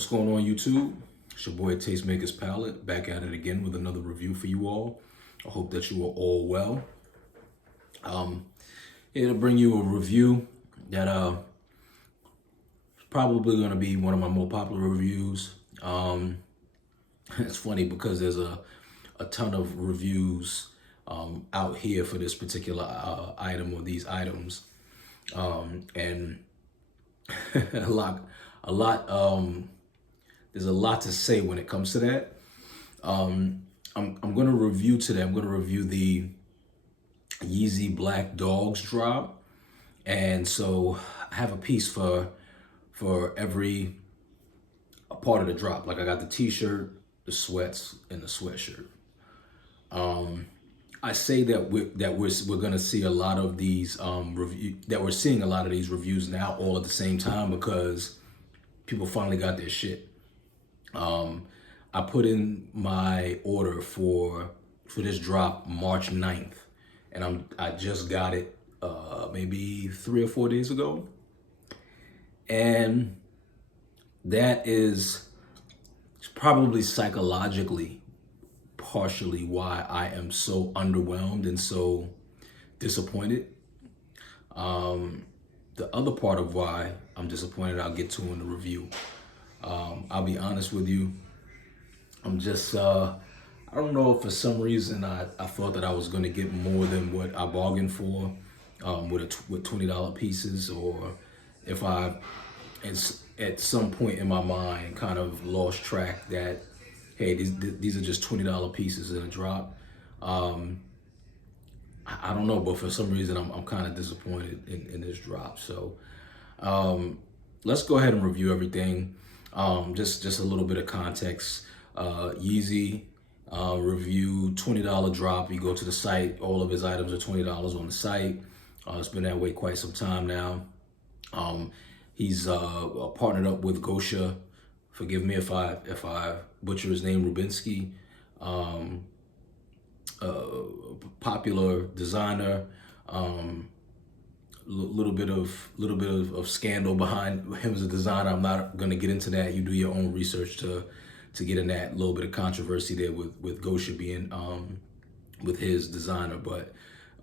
What's going on, YouTube? It's your boy Tastemaker's Palette, back at it again with another review for you all. I hope that you are all well. Here to bring you a review that is probably going to be one of my more popular reviews. It's funny because there's a ton of reviews out here for this particular item or these items, and a lot. There's a lot to say when it comes to that. I'm going to review today. I'm going to review the Yeezy Black Dogs drop, and so I have a piece for every part of the drop. Like I got the T-shirt, the sweats, and the sweatshirt. I say that we're gonna see a lot of these we're seeing a lot of these reviews now all at the same time because people finally got their shit. I put in my order for this drop March 9th, and I just got it maybe 3 or 4 days ago, and that is probably psychologically partially why I am so underwhelmed and so disappointed. The other part of why I'm disappointed I'll get to in the review. I'll be honest with you. I'm just, I don't know if for some reason I thought that I was going to get more than what I bargained for with $20 pieces, or if I, at some point in my mind, kind of lost track that, hey, these are just $20 pieces in a drop. I don't know, but for some reason I'm kind of disappointed in this drop. So let's go ahead and review everything. Just a little bit of context. Yeezy review, $20 drop. You go to the site, all of his items are $20 on the site. It's been that way quite some time now. He's partnered up with Gosha. Forgive me if I butcher his name, Rubinsky. Popular designer. Little bit of scandal behind him as a designer. I'm not gonna get into that. You do your own research to get in that. Little bit of controversy there with Gosha being with his designer, but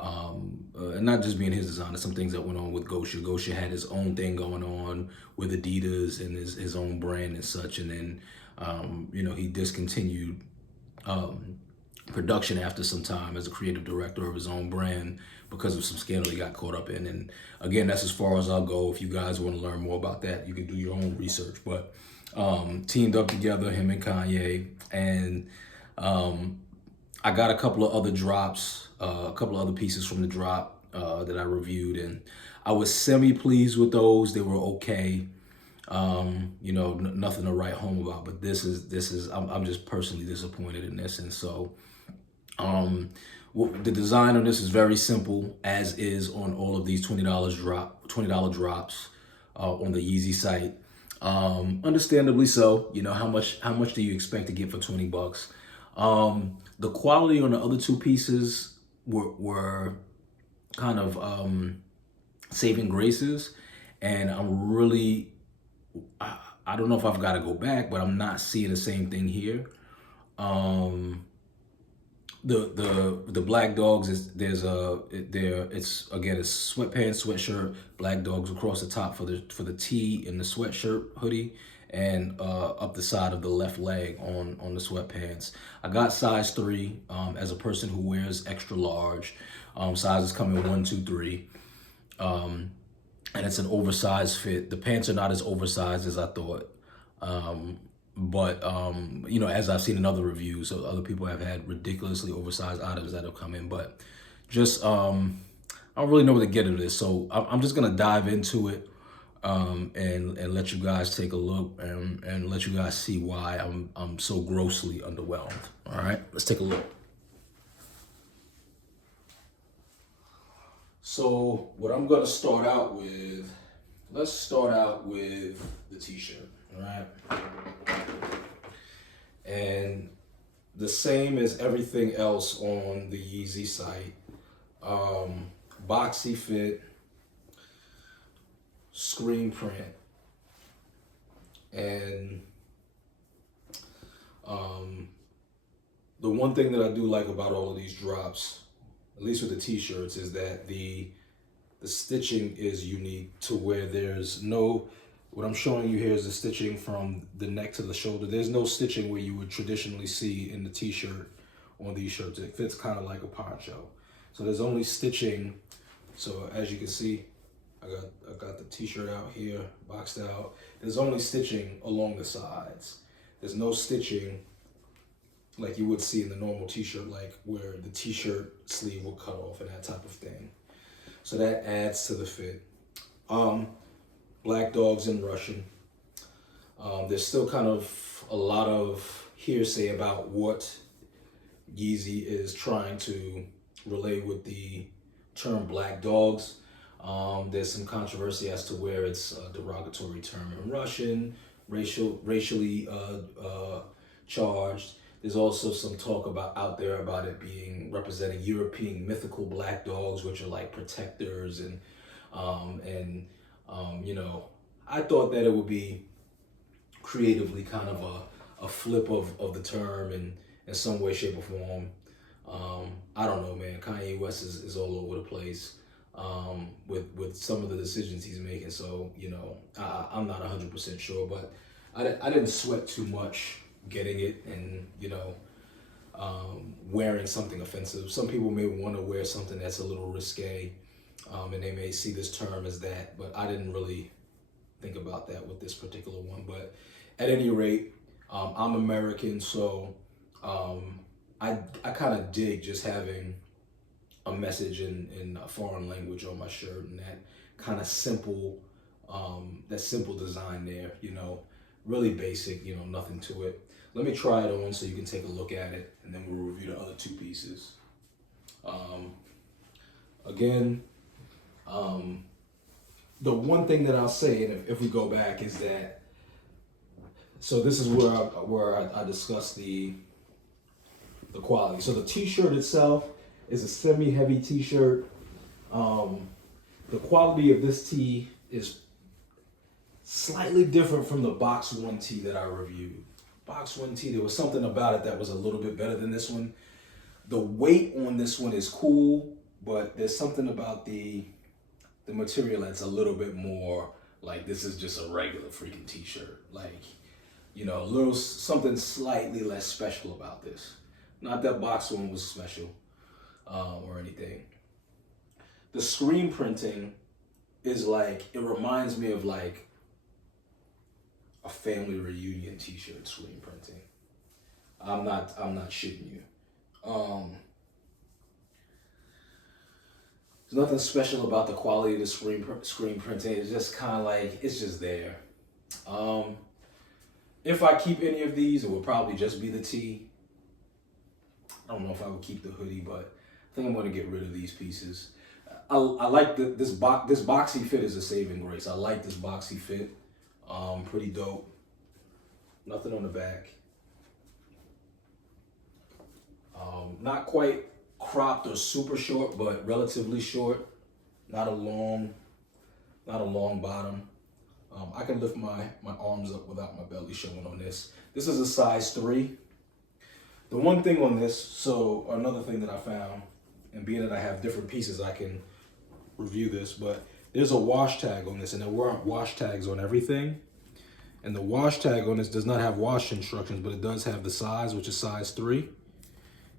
and not just being his designer. Some things that went on with Gosha. Gosha had his own thing going on with Adidas and his own brand and such, and then he discontinued production after some time as a creative director of his own brand because of some scandal he got caught up in. And again, that's as far as I'll go. If you guys want to learn more about that, you can do your own research. But teamed up together, him and Kanye, and I got a couple of other drops, a couple of other pieces from the drop that I reviewed, and I was semi-pleased with those. They were okay. Nothing to write home about, but this is I'm just personally disappointed in this. And so the design on this is very simple, as is on all of these $20 drops on the Yeezy site. Understandably so. How much do you expect to get for $20? The quality on the other two pieces were kind of saving graces, and I'm really, I don't know if I've got to go back, but I'm not seeing the same thing here. The Black Dogs it's sweatpants, sweatshirt, Black Dogs across the top for the tee and the sweatshirt hoodie, and up the side of the left leg on the sweatpants. I got size 3 as a person who wears extra large. Sizes come in 1, 2, 3. And it's an oversized fit. The pants are not as oversized as I thought. But as I've seen in other reviews, so other people have had ridiculously oversized items that have come in, but just, I don't really know where to get into this. So I'm just going to dive into it, and let you guys take a look and let you guys see why I'm so grossly underwhelmed. All right, let's take a look. So what I'm going to start out with, let's start out with the T-shirt, all right? And the same as everything else on the Yeezy site, boxy fit, screen print, and Um, the one thing that I do like about all of these drops, at least with the t-shirts, is that the stitching is unique to where there's no, what I'm showing you here is the stitching from the neck to the shoulder. There's no stitching where you would traditionally see in the t-shirt on these shirts. It fits kind of like a poncho. So there's only stitching. So as you can see, I got the t-shirt out here, boxed out. There's only stitching along the sides. There's no stitching like you would see in the normal t-shirt, like where the t-shirt sleeve will cut off and that type of thing. So that adds to the fit. Black dogs in Russian. There's still kind of a lot of hearsay about what Yeezy is trying to relay with the term black dogs. There's some controversy as to where it's a derogatory term in Russian, racially charged. There's also some talk out there about it being representing European mythical black dogs, which are like protectors and you know, I thought that it would be creatively kind of a flip of the term in some way, shape, or form. I don't know, man. Kanye West is all over the place with some of the decisions he's making. So, you know, I'm not 100% sure, but I didn't sweat too much getting it and, you know, wearing something offensive. Some people may want to wear something that's a little risque, and they may see this term as that, but I didn't really think about that with this particular one. But at any rate, I'm American, so I kind of dig just having a message in a foreign language on my shirt, and that kind of simple, that simple design there, you know, really basic, you know, nothing to it. Let me try it on so you can take a look at it, and then we'll review the other two pieces. Again, the one thing that I'll say, and if we go back, is that, so this is where I discuss the quality. So the t-shirt itself is a semi-heavy t-shirt. The quality of this tee is slightly different from the Box 1 tee that I reviewed. Box 1 tee, there was something about it that was a little bit better than this one. The weight on this one is cool, but there's something about the material that's a little bit more like this is just a regular freaking t-shirt. Like, you know, a little something slightly less special about this. Not that Box 1 was special or anything. The screen printing is like, it reminds me of like a family reunion t-shirt screen printing. I'm not shitting you. There's nothing special about the quality of the screen printing. It's just kind of like, it's just there. If I keep any of these, it will probably just be the tee. I don't know if I would keep the hoodie, but I think I'm going to get rid of these pieces. I like this boxy fit is a saving grace. I like this boxy fit. Pretty dope. Nothing on the back. Not quite cropped or super short, but relatively short. Not a long bottom. I can lift my arms up without my belly showing on this. This is a size 3. The one thing on this, so another thing that I found, and being that I have different pieces, I can review this, but there's a wash tag on this, and there weren't wash tags on everything. And the wash tag on this does not have wash instructions, but it does have the size, which is size 3.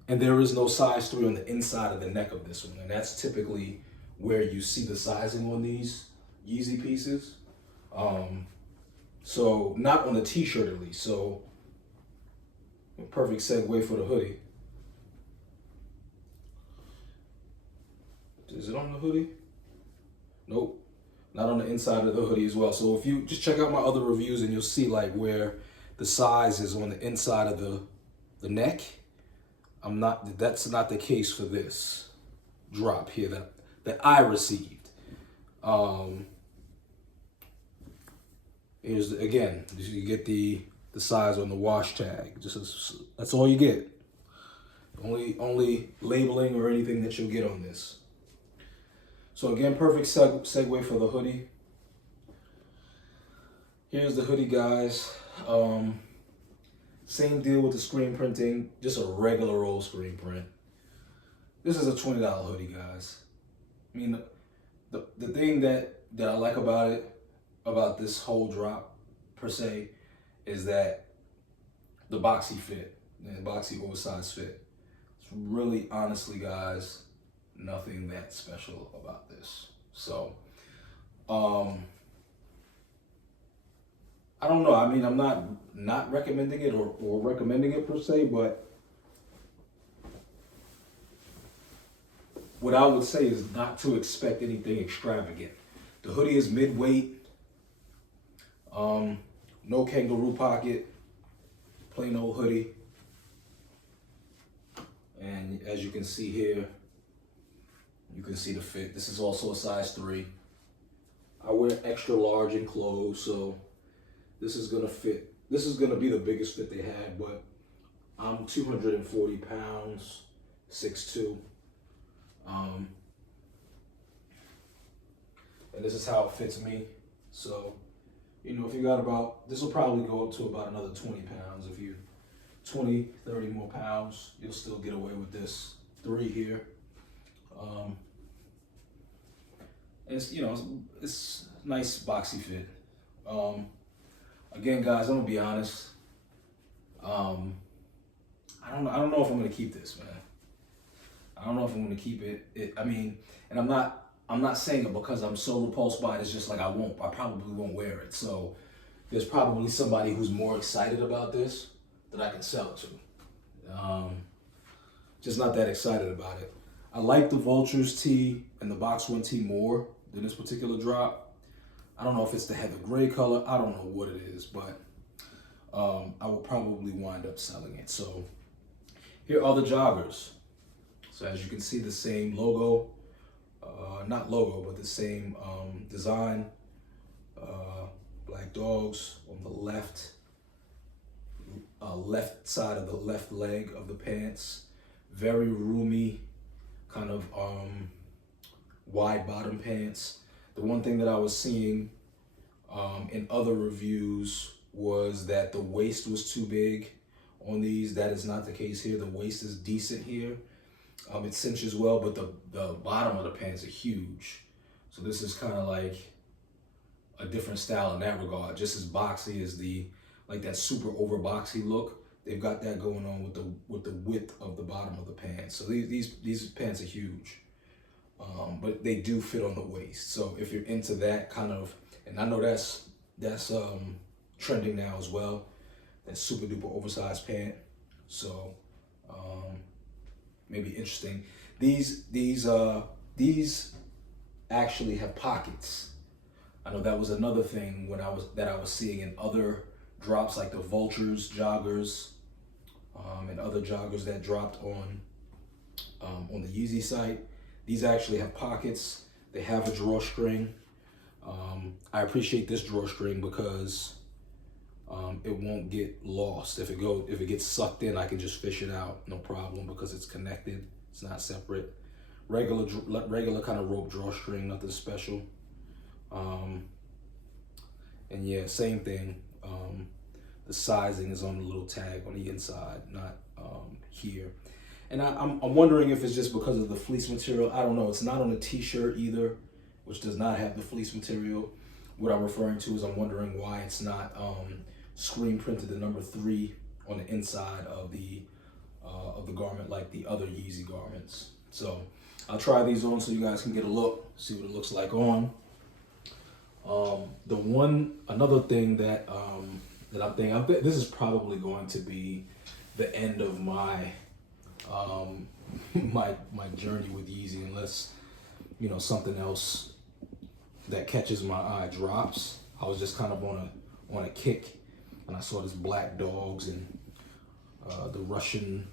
And there is no size 3 on the inside of the neck of this one. And that's typically where you see the sizing on these Yeezy pieces. So not on the t-shirt at least. So a perfect segue for the hoodie. Is it on the hoodie? Nope. Not on the inside of the hoodie as well. So if you just check out my other reviews, and you'll see like where the size is on the inside of the neck. That's not the case for this drop here that I received. Here's again, you get the size on the wash tag. That's all you get. Only labeling or anything that you'll get on this. So again, perfect segue for the hoodie. Here's the hoodie, guys. Same deal with the screen printing, just a regular old screen print. This is a $20 hoodie, guys. I mean, the thing that I like about it, about this whole drop per se, is that the boxy fit, the boxy oversized fit. It's really, honestly, guys, nothing that special about this. So, I don't know. I mean, I'm not recommending it or recommending it per se, but what I would say is not to expect anything extravagant. The hoodie is mid-weight, no kangaroo pocket, plain old hoodie. And as you can see here, you can see the fit. This is also a size 3. I wear extra large in clothes, so this is gonna fit. This is gonna be the biggest fit they had, but I'm 240 pounds, 6'2". And this is how it fits me. So, you know, if you got about, this will probably go up to about another 20 pounds. If you 20, 30 more pounds, you'll still get away with this 3 here. And it's, you know, it's nice boxy fit. Again, guys, I'm gonna be honest. I don't know if I'm gonna keep this, man. I don't know if I'm gonna keep it. I mean, and I'm not saying it because I'm so repulsed by it. It's just like I probably won't wear it. So there's probably somebody who's more excited about this that I can sell it to. Just not that excited about it. I like the Vultures tee and the Boxwood tee more than this particular drop. I don't know if it's the heather gray color. I don't know what it is, but I will probably wind up selling it. So here are the joggers. So as you can see, the same logo, not logo, but the same design. Black dogs on the left side of the left leg of the pants. Very roomy, kind of wide bottom pants. The one thing that I was seeing in other reviews was that the waist was too big on these. That is not the case here. The waist is decent here. It cinches well, but the bottom of the pants are huge. So this is kind of like a different style in that regard. Just as boxy as like that super over boxy look. They've got that going on with the width of the bottom of the pants. So these pants are huge. But they do fit on the waist. So if you're into that kind of, and I know that's trending now as well, that super duper oversized pant. So maybe interesting. These actually have pockets. I know that was another thing that I was seeing in other drops, like the Vultures joggers, and other joggers that dropped on the Yeezy site. These actually have pockets. They have a drawstring. I appreciate this drawstring because it won't get lost. If it gets sucked in, I can just fish it out, no problem, because it's connected. It's not separate. Regular kind of rope drawstring, nothing special. And yeah, same thing. The sizing is on the little tag on the inside, not here. And I'm wondering if it's just because of the fleece material. I don't know. It's not on the t-shirt either, which does not have the fleece material. What I'm referring to is I'm wondering why it's not screen printed the number 3 on the inside of the garment like the other Yeezy garments. So I'll try these on so you guys can get a look, see what it looks like on. Another thing that I'm thinking, this is probably going to be the end of my my journey with Yeezy, unless something else that catches my eye drops. I was just kind of on a kick, and I saw this Black Dogs and the Russian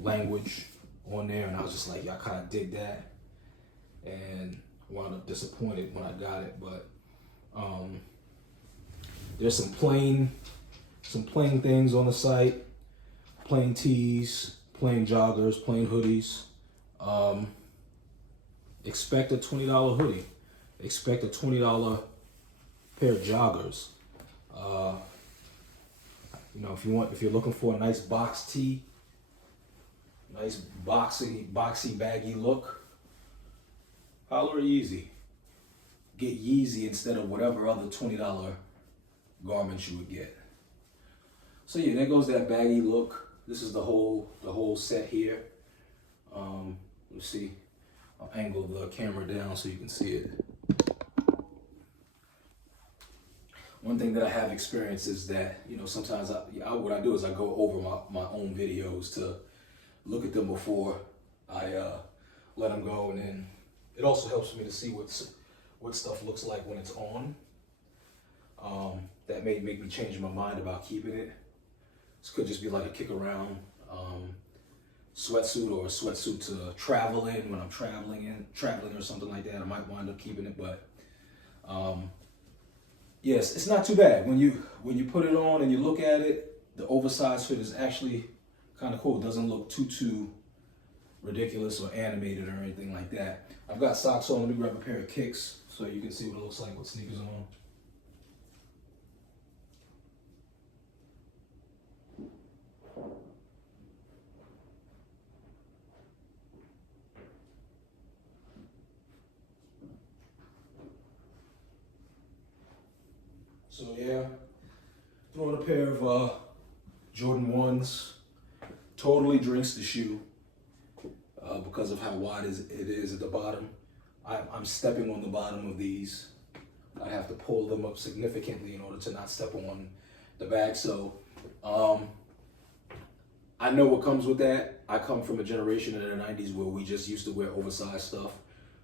language on there, and I was just like, yeah, I kind of dig that, and wound up disappointed when I got it. But there's some plain things on the site, plain tees, plain joggers, plain hoodies. Expect a $20 hoodie. Expect a $20 pair of joggers. You know, if you're looking for a nice box tee, nice boxy, baggy look, holler at Yeezy. Get Yeezy instead of whatever other $20 garments you would get. So yeah, there goes that baggy look. This is the whole set here. Let's see. I'll angle the camera down so you can see it. One thing that I have experienced is that, you know, sometimes what I do is I go over my own videos to look at them before I let them go, and then it also helps me to see what stuff looks like when it's on. That may make me change my mind about keeping it. This could just be like a kick around sweatsuit, or a sweatsuit to travel in when I'm traveling or something like that. I might wind up keeping it, but yes, it's not too bad. When you put it on and you look at it, the oversized fit is actually kind of cool. It doesn't look too ridiculous or animated or anything like that. I've got socks on. Let me grab a pair of kicks so you can see what it looks like with sneakers on. So yeah, throwing a pair of Jordan 1s. Totally drinks the shoe because of how wide it is at the bottom. I'm stepping on the bottom of these. I have to pull them up significantly in order to not step on the back. So I know what comes with that. I come from a generation in the 90s where we just used to wear oversized stuff,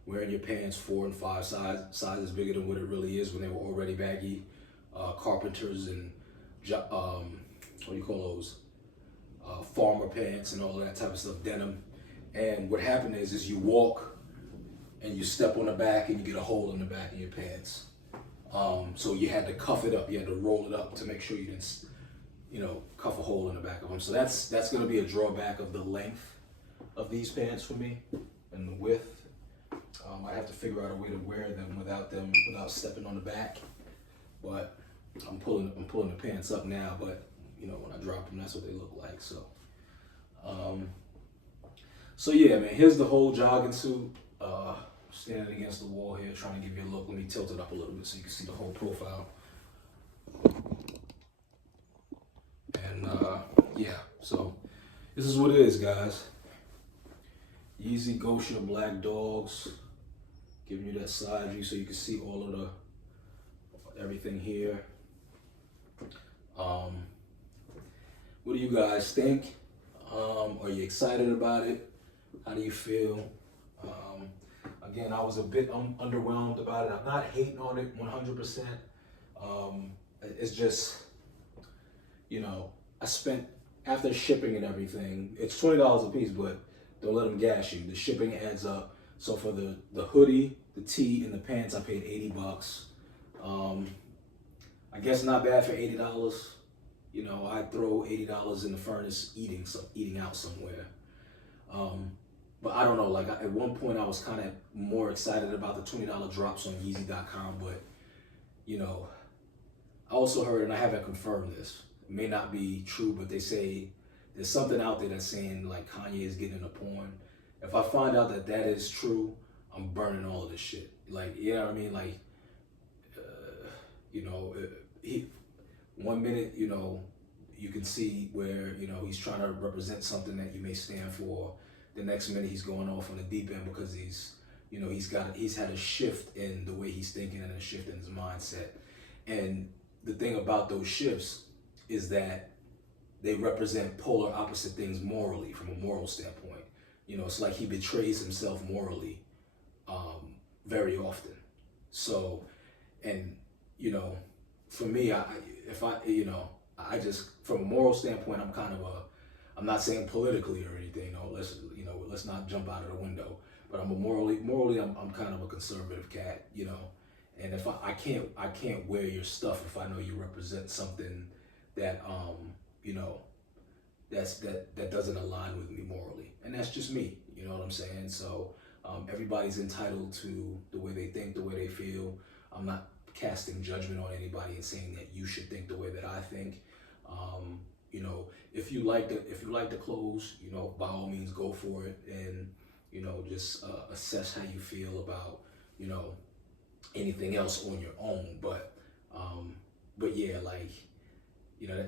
wearing your pants 4 and 5 sizes bigger than what it really is when they were already baggy. Carpenters and what do you call those? Farmer pants and all that type of stuff, denim. And what happened is you walk and you step on the back and you get a hole in the back of your pants. So you had to cuff it up, you had to roll it up to make sure you didn't, you know, cuff a hole in the back of them. So that's going to be a drawback of the length of these pants for me and the width. I have to figure out a way to wear them without stepping on the back. But I'm pulling the pants up now, but you know, when I drop them, that's what they look like. So yeah, man, here's the whole jogging suit. Standing against the wall here, trying to give you a look. Let me tilt it up a little bit so you can see the whole profile. And yeah, so this is what it is, guys. Yeezy Black dogs, giving you that side view so you can see all of everything here. What do you guys think? Are you excited about it? How do you feel? Again, I was a bit underwhelmed about it. I'm not hating on it 100%. It's just, you know, I spent, after shipping and everything, it's $20 a piece, but don't let them gas you. The shipping adds up. So for the hoodie, the tee, and the pants, I paid $80. I guess not bad for $80. You know, I'd throw $80 in the furnace eating out somewhere. But I don't know, like at one point I was kind of more excited about the $20 drops on Yeezy.com, but you know, I also heard, and I haven't confirmed this, it may not be true, but they say there's something out there that's saying like Kanye is getting into porn. If I find out that is true, I'm burning all of this shit. Like, you know what I mean? Like, you know, one minute, you know, you can see where, you know, he's trying to represent something that you may stand for. The next minute he's going off on the deep end because he's had a shift in the way he's thinking and a shift in his mindset. And the thing about those shifts is that they represent polar opposite things morally, from a moral standpoint. You know, it's like he betrays himself morally very often. So, and you know, for me, I just, from a moral standpoint, I'm not saying politically or anything, let's not jump out of the window, but I'm morally, I'm kind of a conservative cat, you know, and if I can't wear your stuff if I know you represent something that, you know, that doesn't align with me morally, and that's just me, you know what I'm saying? So everybody's entitled to the way they think, the way they feel. I'm not casting judgment on anybody and saying that you should think the way that I think. you know, if you like the clothes, you know, by all means go for it, and you know, just assess how you feel about, you know, anything else on your own. But yeah, like, you know,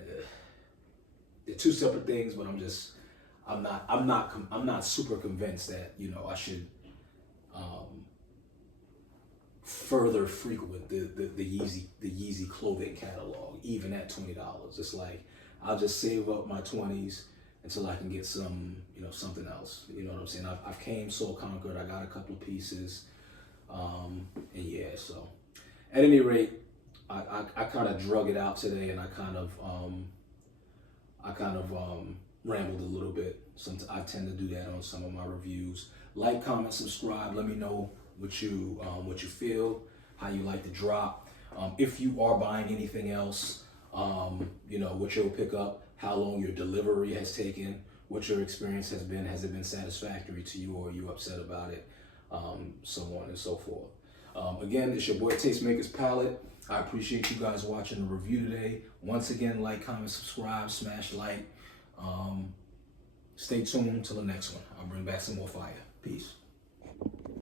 they're two separate things. But I'm not super convinced that, you know, I should further frequent the Yeezy clothing catalog, even at $20. It's like I'll just save up my 20s until I can get some, you know, something else. You know what I'm saying? I've came so conquered. I got a couple of pieces, and yeah. So at any rate, I kind of drug it out today, and I kind of rambled a little bit. I tend to do that on some of my reviews. Like, comment, subscribe. Let me know what you feel, how you like the drop. If you are buying anything else, you know, what you'll pick up, how long your delivery has taken, what your experience has been. Has it been satisfactory to you, or are you upset about it? So on and so forth. Again, it's your boy Tastemakers Palette. I appreciate you guys watching the review today. Once again, like, comment, subscribe, smash like. Stay tuned till the next one. I'll bring back some more fire. Peace.